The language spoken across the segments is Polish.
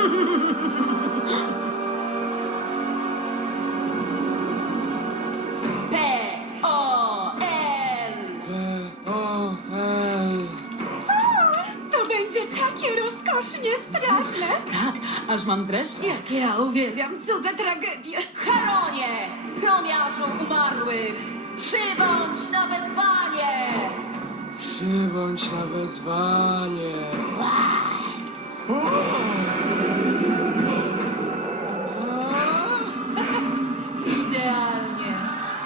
P, -o, P -o, o To będzie takie straszne. Tak, Aż mam dreszcz? Jak ja uwielbiam cudze tragedie. Charonie, promiarzu umarłych, przybądź na wezwanie! Co? Przybądź na wezwanie! O!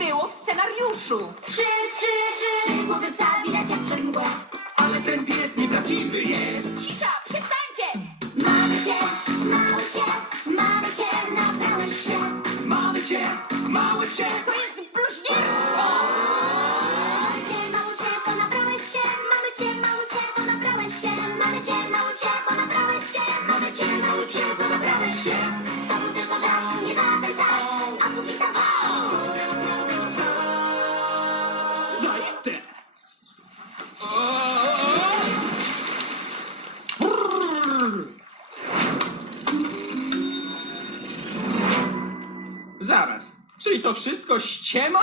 było w scenariuszu. Trzy, trzy, trzy, trzy głowy zabijać jak przez mgłę. Ale ten pies nieprawdziwy jest. Cisza, przestańcie! Mamy cię, mamy cię, mamy cię, nabrałeś się. Mamy cię, mały cię. To jest bluźnierstwo! Yeah. Zaiste! Zaraz, czyli to wszystko ściema?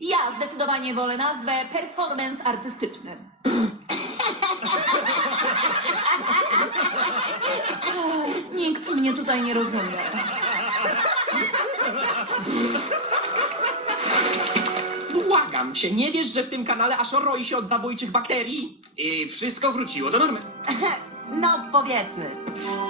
Ja zdecydowanie wolę nazwę performance artystyczny. Nikt mnie tutaj nie rozumie. Pff. Błagam się, nie wiesz, że w tym kanale aż roi się od zabójczych bakterii? I wszystko wróciło do normy. no, powiedzmy.